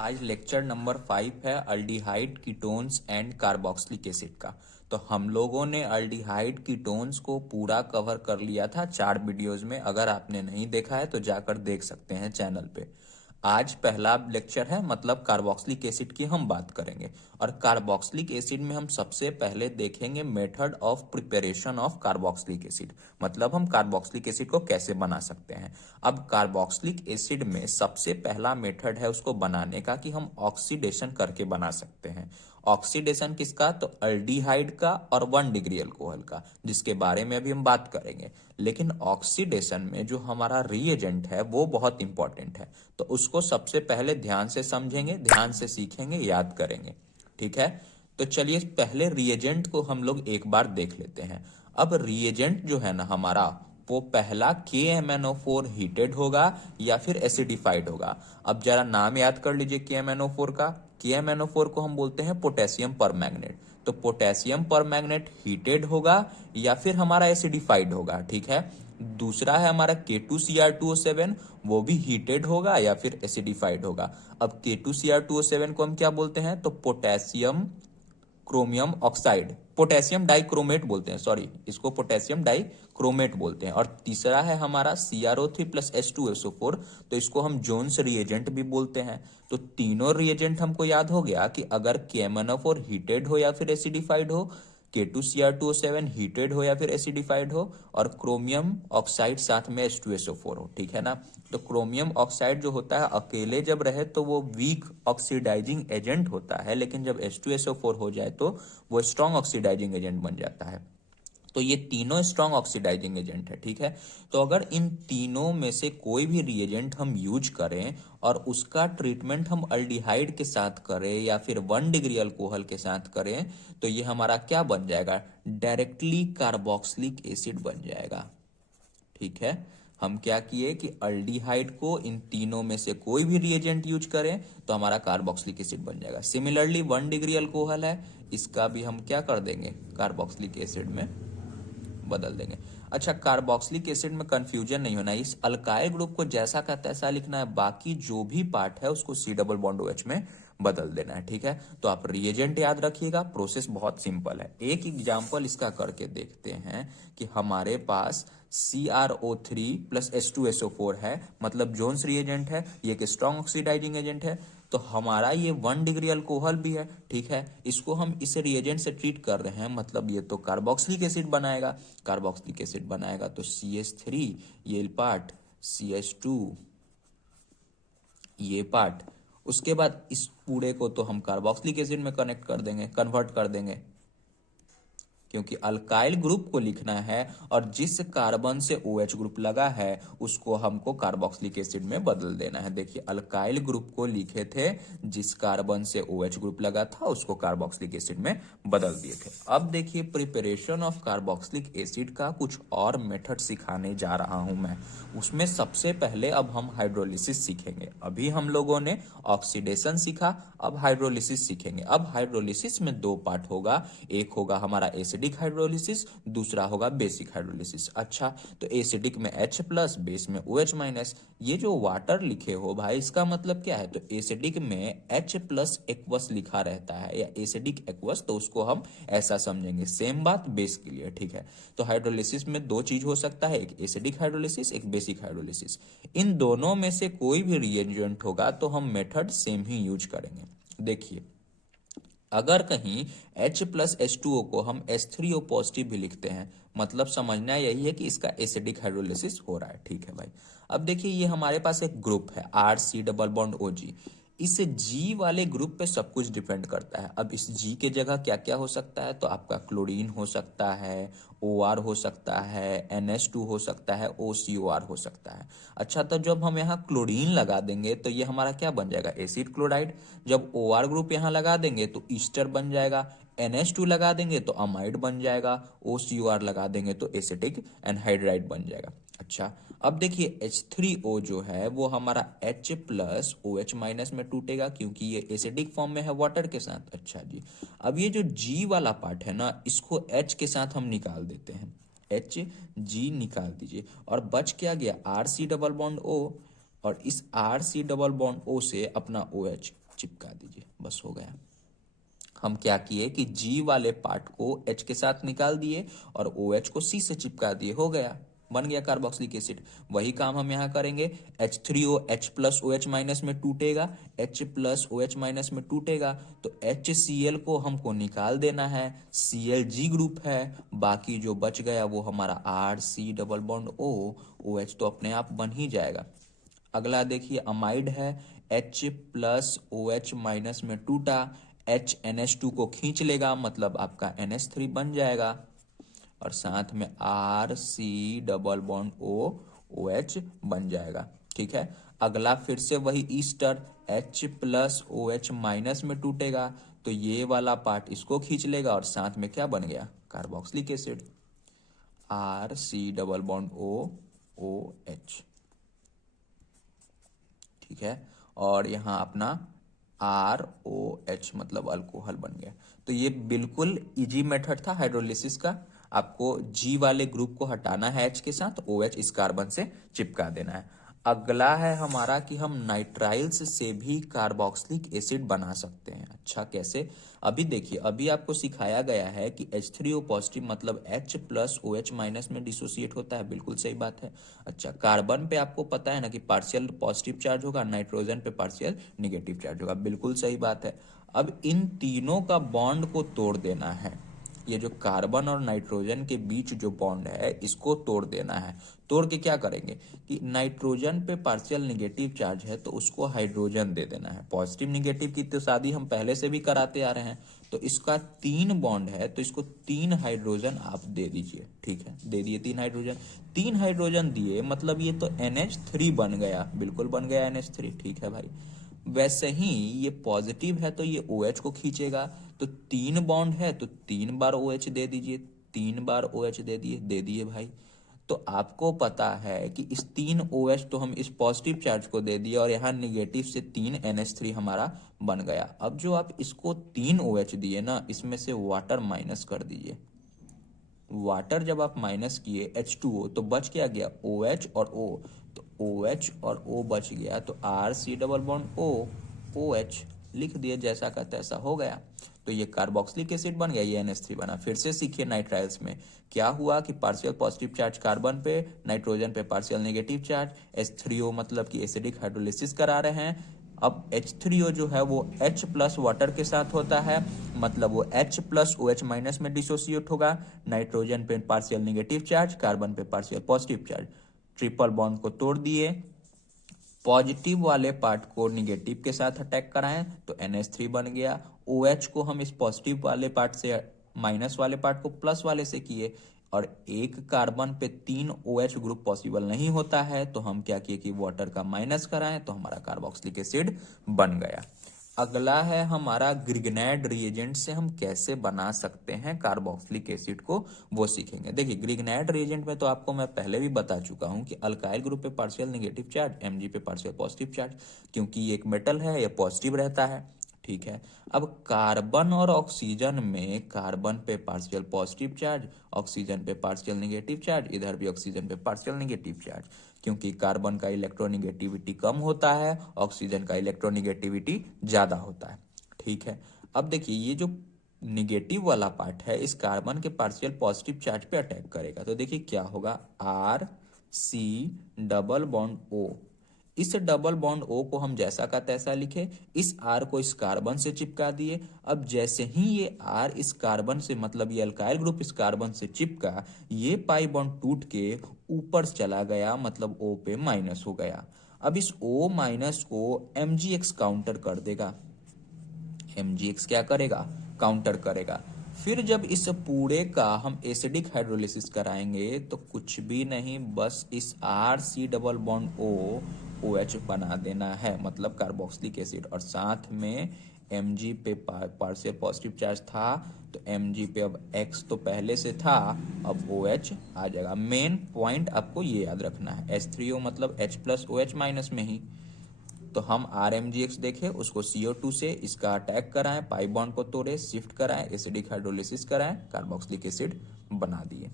आज lecture number 5 है aldehyde ketones and carboxylic acid का। तो हम लोगों ने अल्डिहाइड कीटोन्स को पूरा कवर कर लिया था 4 वीडियोज में। अगर आपने नहीं देखा है तो जाकर देख सकते हैं चैनल पे। आज पहला लेक्चर है, मतलब कार्बोक्सिलिक एसिड की हम बात करेंगे। और कार्बोक्सिलिक एसिड में हम सबसे पहले देखेंगे method of preparation of carboxylic acid, मतलब हम कार्बोक्सिलिक एसिड को कैसे बना सकते हैं। अब कार्बोक्सिलिक एसिड में सबसे पहला मेथड है उसको बनाने का कि हम ऑक्सीडेशन करके बना सकते हैं। ऑक्सीडेशन किसका? तो अल्डिहाइड का और 1 डिग्री अल्कोहल का, जिसके बारे में अभी हम बात करेंगे। लेकिन ऑक्सीडेशन में जो हमारा रिएजेंट है वो बहुत इंपॉर्टेंट है, तो उसको सबसे पहले ध्यान से समझेंगे, ध्यान से सीखेंगे, याद करेंगे। ठीक है, तो चलिए पहले रिएजेंट को हम लोग एक बार देख लेते हैं। अब रिएजेंट जो है ना हमारा, वो पहला KMnO4 हीटेड होगा या फिर एसिडिफाइड होगा। अब जरा नाम याद कर लीजिए KMnO4 का। KMnO4 को हम बोलते हैं पोटेशियम परमैंगनेट। तो पोटेशियम परमैंगनेट हीटेड होगा या फिर हमारा एसिडिफाइड होगा। ठीक है, दूसरा है हमारा K2Cr2O7, वो भी हीटेड होगा या फिर एसिडिफाइड होगा। अब K2Cr2O7 को हम क्या बोलते हैं? तो potassium chromium oxide, potassium dichromate बोलते हैं, सॉरी, इसको पोटेशियम डाइक्रोमेट बोलते हैं। और तीसरा है हमारा CrO3+H2SO4, तो इसको हम जोन्स रिएजेंट भी बोलते हैं। तो तीनों रिएजेंट हमको याद हो गया कि अगर KMnO4 हीटेड हो या फिर एसिडिफाइड हो, K2Cr2O7 हीटेड हो या फिर एसिडिफाइड हो, और क्रोमियम ऑक्साइड साथ में H2SO4 हो। ठीक है ना, तो क्रोमियम ऑक्साइड जो होता है अकेले जब रहे तो वो वीक ऑक्सीडाइजिंग एजेंट होता है, लेकिन जब H2SO4 हो जाए तो वो स्ट्रॉन्ग ऑक्सीडाइजिंग एजेंट बन जाता है। तो ये तीनों स्ट्रॉन्ग ऑक्सीडाइजिंग एजेंट है। ठीक है, तो अगर इन तीनों में से कोई भी रिएजेंट हम यूज करें और उसका ट्रीटमेंट हम अल्डिहाइड के साथ करें या फिर 1 डिग्री अल्कोहल के साथ करें, तो ये हमारा क्या बन जाएगा? डायरेक्टली कार्बोक्सिलिक एसिड बन जाएगा। ठीक है, हम क्या किए कि अल्डिहाइड को इन तीनों में से कोई भी रिएजेंट यूज करें तो हमारा कार्बोक्सिलिक एसिड बन जाएगा। सिमिलरली 1 डिग्री अल्कोहल है, इसका भी हम क्या कर देंगे? कार्बोक्सिलिक एसिड में बदल देंगे। अच्छा, कार्बोक्सिलिक एसिड में कंफ्यूजन नहीं होना है, इस अल्काइल ग्रुप को जैसा का तैसा लिखना है, बाकी जो भी पार्ट है उसको C डबल बॉन्ड OH में बदल देना है। ठीक है, तो आप रिएजेंट याद रखिएगा, प्रोसेस बहुत सिंपल है। एक एग्जांपल इसका करके देखते हैं कि हमारे पास CrO3+H2SO4 है, मतलब जोन्स रिएजेंट है, ये एक स्ट्रॉन्ग ऑक्सीडाइजिंग एजेंट है। तो हमारा ये 1 डिग्री अल्कोहल भी है। ठीक है, इसको हम इस रिएजेंट से ट्रीट कर रहे हैं, मतलब ये तो कार्बोक्सिलिक एसिड बनाएगा। कार्बोक्सिलिक एसिड बनाएगा तो CH3 ये पार्ट, CH2 ये पार्ट, उसके बाद इस पूरे को तो हम कार्बोक्सिलिक एसिड में कनेक्ट कर देंगे, कन्वर्ट कर देंगे, क्योंकि अल्काइल ग्रुप को लिखना है और जिस कार्बन से OH ग्रुप लगा है उसको हमको कार्बोक्सिलिक एसिड में बदल देना है। देखिए, अल्काइल ग्रुप को लिखे थे, जिस कार्बन से OH ग्रुप लगा था उसको कार्बोक्सिलिक एसिड में बदल दिए थे। अब देखिए, प्रिपरेशन ऑफ कार्बोक्सिलिक एसिड का कुछ और मेथड सिखाने जा रहा हूं मैं। उसमें सबसे पहले अब हम हाइड्रोलिसिस सीखेंगे। अभी हम लोगों ने ऑक्सीडेशन सीखा, अब हाइड्रोलिसिस सीखेंगे। अब हाइड्रोलिसिस में 2 पार्ट होगा, एक होगा हमारा एसिडिक हाइड्रोलिसिस, दूसरा होगा बेसिक हाइड्रोलिसिस। अच्छा, तो एसिडिक में H+, बेस में OH-। ये जो वाटर लिखे हो भाई, इसका मतलब क्या है? तो एसिडिक में H+ एक्वस लिखा रहता है या एसिडिक एक्वस, तो उसको हम ऐसा समझेंगे। सेम बात बेस के लिए। ठीक है, तो हाइड्रोलिसिस में 2 चीज हो सकता है, एक एसिडिक हाइड्रोलिसिस, एक बेसिक हाइड्रोलिसिस। इन दोनों में से कोई भी रिएजेंट होगा तो हम मेथड सेम ही यूज करेंगे। देखिए, अगर कहीं H+H2O को हम H3O पॉजिटिव भी लिखते हैं, मतलब समझना यही है कि इसका एसिडिक हाइड्रोलिसिस हो रहा है। ठीक है भाई, अब देखिए ये हमारे पास एक ग्रुप है RC डबल बॉन्ड OG। इस G वाले ग्रुप पे सब कुछ डिपेंड करता है। अब इस G के जगह क्या क्या हो सकता है? तो आपका क्लोरीन हो सकता है, OR हो सकता है, NH2 हो सकता है, OCOR हो सकता है। अच्छा, तो जब हम यहाँ क्लोरीन लगा देंगे तो ये हमारा क्या बन जाएगा? Acid chloride. जब OR ग्रुप यहाँ लगा देंगे तो ईस्टर बन जाएगा, NH2 लगा देंगे तो अमाइड बन जाएगा, OCOR लगा देंगे तो एसिटिक एनहाइड्राइड बन जाएगा। अच्छा, अब देखिए H3O जो है वो हमारा H+OH- में टूटेगा, क्योंकि ये एसिडिक फॉर्म में है वाटर के साथ। अच्छा जी, अब ये जो G वाला पार्ट है ना, इसको H के साथ हम निकाल देते हैं, Hg निकाल दीजिए, और बच क्या गया? RC डबल बॉन्ड O, और इस RC डबल बॉन्ड O से अपना OH। चिपका दीजिए, बस हो गया। हम क्या किए कि G वाले पार्ट को H के साथ निकाल दिए और OH को C से चिपका दिए, हो गया, बन गया कार्बोक्सिलिक एसिड। वही काम हम यहाँ करेंगे। H3O H plus OH minus में टूटेगा, H प्लस OH माइनस में टूटेगा, तो HCl को हमको निकाल देना है, Cl G ग्रुप है, बाकी जो बच गया वो हमारा RC double bond O, OH तो अपने आप बन ही जाएगा। अगला देखिए अमाइड है, H प्लस OH माइनस में टूटा, H NH2 को खींच लेगा, मतलब आपका NH3 बन जाएगा, और साथ में RC double bond O OH बन जाएगा। ठीक है, अगला फिर से वही Easter, H plus OH minus में टूटेगा, तो ये वाला पार्ट इसको खींच लेगा और साथ में क्या बन गया, carboxylic acid, RC double bond O OH। ठीक है, और यहाँ अपना ROH मतलब अल्कोहल बन गया। तो ये बिल्कुल इजी मेथड था हाइड्रोलिसिस का। आपको G वाले ग्रुप को हटाना है H के साथ, OH इस कार्बन से चिपका देना है। अगला है हमारा कि हम नाइट्राइल्स से भी कार्बोक्सिलिक एसिड बना सकते हैं। अच्छा, कैसे? अभी देखिए, अभी आपको सिखाया गया है कि H3O पॉजिटिव मतलब H प्लस OH माइनस में डिसोसिएट होता है, बिल्कुल सही बात है। अच्छा, कार्बन पे आपको पता है ना कि पार्शियल पॉजिटिव चार्ज होगा, नाइट्रोजन पे पार्शियल निगेटिव चार्ज होगा, बिल्कुल सही बात है। अब इन तीनों का बॉन्ड को तोड़ देना है। ये जो कार्बन और नाइट्रोजन के बीच जो बॉन्ड है इसको तोड़ देना है। तोड़ के क्या करेंगे कि नाइट्रोजन पे पार्शियल निगेटिव चार्ज है तो उसको हाइड्रोजन दे देना है। पॉजिटिव निगेटिव की तो शादी हम पहले से भी कराते आ रहे हैं, तो इसका 3 बॉन्ड है तो इसको 3 हाइड्रोजन आप दे दीजिए। ठीक है, दे दिए 3 हाइड्रोजन। 3 हाइड्रोजन दिए मतलब ये तो NH3 बन गया, बिल्कुल बन गया NH3। ठीक है भाई, वैसे ही ये पॉजिटिव है तो ये OH को खींचेगा, तो 3 बॉन्ड है तो 3 बार OH दे दीजिए, 3 बार OH दे दिए भाई। तो आपको पता है कि इस 3 OH तो हम इस पॉजिटिव चार्ज को दे दिए और यहाँ निगेटिव से 3 NH3 हमारा बन गया। अब जो आप इसको 3 OH दिए ना, इसमें से वाटर माइनस कर दीजिए। वाटर जब आप माइनस किए H2O तो बच क्या गया, OH और O, तो OH और O बच गया, तो RC double bond O OH लिख दिए, जैसा का तैसा हो गया। तो ये कार्बोक्सिलिक एसिड बन गया, ये NH3 बना। फिर से सीखिए नाइट्राइल्स में क्या हुआ कि पार्शियल पॉजिटिव चार्ज कार्बन पे, नाइट्रोजन पे पार्शियल नेगेटिव चार्ज, H3O मतलब कि एसिडिक हाइड्रोलिसिस करा रहे हैं। अब H3O जो है वो H प्लस वाटर के साथ होता है, मतलब वो H प्लस OH माइनस में डिसोसिएट होगा। नाइट्रोजन पे पार्शियल निगेटिव चार्ज, कार्बन पे partial positive charge, triple bond को तोड़ दिए, पॉजिटिव वाले पार्ट को निगेटिव के साथ अटैक कराएं तो NH3 बन गया। OH को हम इस पॉजिटिव वाले पार्ट से माइनस वाले पार्ट को प्लस वाले से किए, और एक कार्बन पे 3 OH ग्रुप पॉसिबल नहीं होता है, तो हम क्या किए कि वाटर का माइनस कराएं तो हमारा कार्बोक्सिलिक एसिड बन गया। अगला है हमारा ग्रिग्नाइड रिएजेंट से हम कैसे बना सकते हैं कार्बोक्सिलिक एसिड को, वो सीखेंगे। देखिए, ग्रिग्नाइड रिएजेंट में तो आपको मैं पहले भी बता चुका हूं कि अल्काइल ग्रुप पे पार्शियल नेगेटिव चार्ज, Mg पे पार्शियल पॉजिटिव चार्ज, क्योंकि ये एक मेटल है, ये पॉजिटिव रहता है। ठीक है, अब कार्बन और ऑक्सीजन में कार्बन पे पार्शियल पॉजिटिव चार्ज, ऑक्सीजन पे पार्शियल नेगेटिव चार्ज, इधर भी ऑक्सीजन पे पार्शियल नेगेटिव चार्ज, क्योंकि कार्बन का इलेक्ट्रोनिगेटिविटी कम होता है, ऑक्सीजन का इलेक्ट्रोनिगेटिविटी ज्यादा होता है। ठीक है, अब देखिए ये जो निगेटिव वाला पार्ट है इस कार्बन के पार्शियल पॉजिटिव चार्ज पे अटैक करेगा, तो देखिए क्या होगा, RC डबल बॉन्ड O। इस डबल बॉन्ड O को हम जैसा का तैसा लिखे, इस R को इस कार्बन से चिपका दिए। अब जैसे ही ये R इस कार्बन से, मतलब ये अल्काइल ग्रुप इस कार्बन से चिपका, ये पाई बॉन्ड टूट के ऊपर चला गया, मतलब O पे माइनस हो गया। अब इस O माइनस को MgX काउंटर कर देगा, MgX क्या करेगा, काउंटर करेगा। फिर जब इस पूरे का हम एसिडिक हाइड्रोलिसिस कराएंगे तो कुछ भी नहीं, बस इस RC double bond O OH बना देना है, मतलब कार्बोक्सिलिक एसिड, और साथ में Mg पे पार्शियल पॉजिटिव चार्ज था तो Mg पे अब X तो पहले से था, अब OH आ जाएगा। मेन पॉइंट आपको ये याद रखना है, H3O मतलब H प्लस OH माइनस में ही, तो हम RMgX देखें, उसको CO2 से इसका अटैक कराएं, पाई बॉन्ड को तोड़े, शिफ्ट कराएं, एसिडिक हाइड्रोलिसिस कराएं, कार्बोक्सिलिक एसिड बना दिए।